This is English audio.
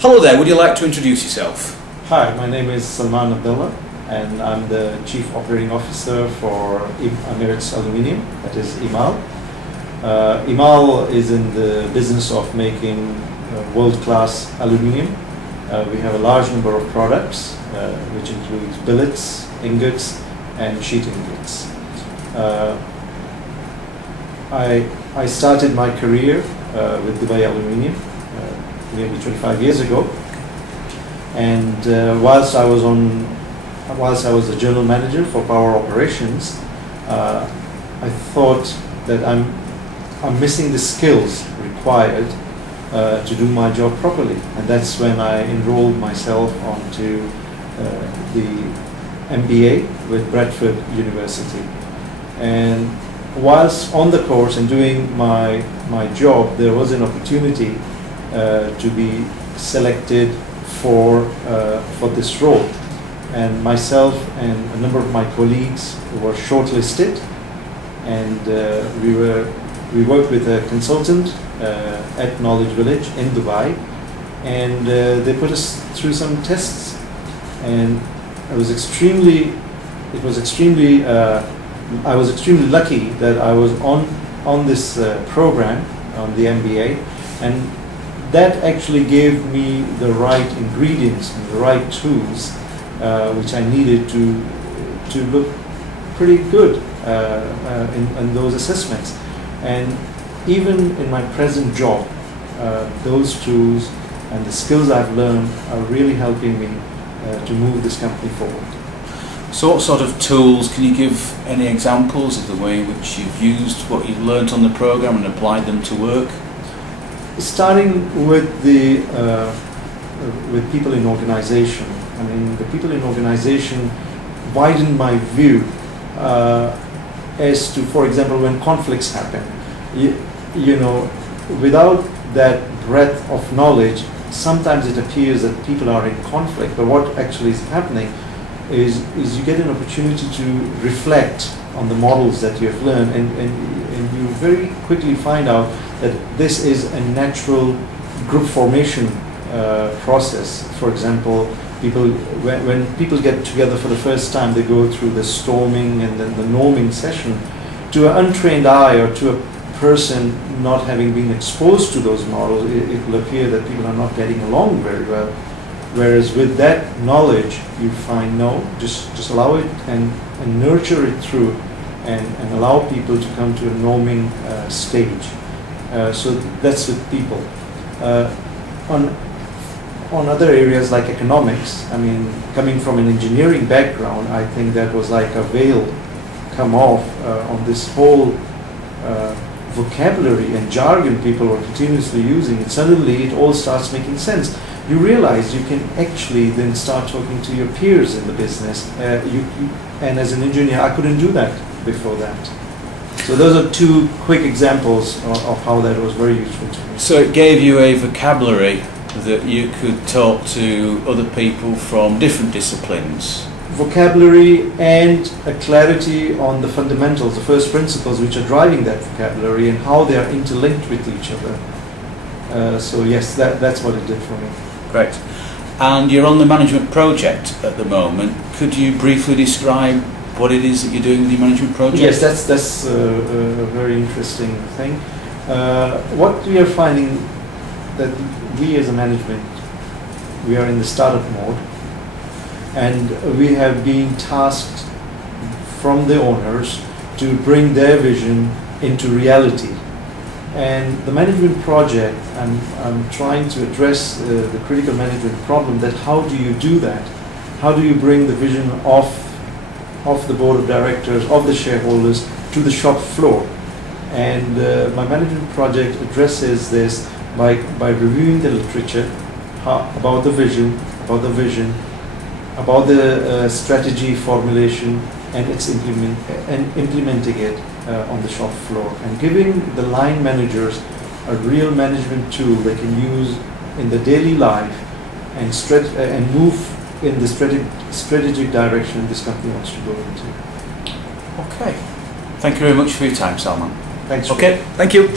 Hello there, would you like to introduce yourself? Hi, my name is Salman Abdulla and I'm the Chief Operating Officer for Emirates Aluminium, that is EMAL. EMAL is in the business of making world-class aluminium. We have a large number of products which includes billets, ingots and sheet ingots. I started my career with Dubai Aluminium nearly 25 years ago, and whilst I was a general manager for power operations, I thought that I'm missing the skills required to do my job properly, and that's when I enrolled myself onto the MBA with Bradford University. And whilst on the course and doing my job, there was an opportunity to be selected for this role, and myself and a number of my colleagues were shortlisted, and we worked with a consultant at Knowledge Village in Dubai, and they put us through some tests, and I was extremely lucky that I was on this program, on the MBA, and that actually gave me the right ingredients and the right tools which I needed to look pretty good in those assessments. And even in my present job, those tools and the skills I've learned are really helping me to move this company forward. So what sort of tools, can you give any examples of the way in which you've used what you've learnt on the program and applied them to work? Starting with with people in organization. I mean, the people in organization widened my view as to, for example, when conflicts happen. You know, without that breadth of knowledge, sometimes it appears that people are in conflict, but what actually is happening is you get an opportunity to reflect on the models that you have learned, and you very quickly find out that this is a natural group formation process. For example, when people get together for the first time, they go through the storming and then the norming session. To an untrained eye, or to a person not having been exposed to those models, it will appear that people are not getting along very well. Whereas with that knowledge, you find no, just allow it and nurture it through, and allow people to come to a norming stage. So that's with people. On other areas like economics, I mean, coming from an engineering background, I think that was like a veil come off on this whole vocabulary and jargon people were continuously using, and suddenly it all starts making sense. You realize you can actually then start talking to your peers in the business. And as an engineer, I couldn't do that before that. So those are two quick examples of how that was very useful to me. So it gave you a vocabulary that you could talk to other people from different disciplines. Vocabulary and a clarity on the fundamentals, the first principles which are driving that vocabulary and how they are interlinked with each other. So yes, that's what it did for me. Great. And you're on the management project at the moment. Could you briefly describe what it is that you're doing with your management project? Yes, that's a very interesting thing. What we are finding that we as a management, we are in the startup mode, and we have been tasked from the owners to bring their vision into reality. And the management project, I'm trying to address the critical management problem, that how do you do that? How do you bring the vision of the board of directors, of the shareholders, to the shop floor? And my management project addresses this by reviewing the literature about the vision, about the strategy formulation and its implementing it on the shop floor, and giving the line managers a real management tool they can use in the daily life and move in the strategic direction this company wants to go into. Okay. Thank you very much for your time, Salman. Thanks. Okay, thank you.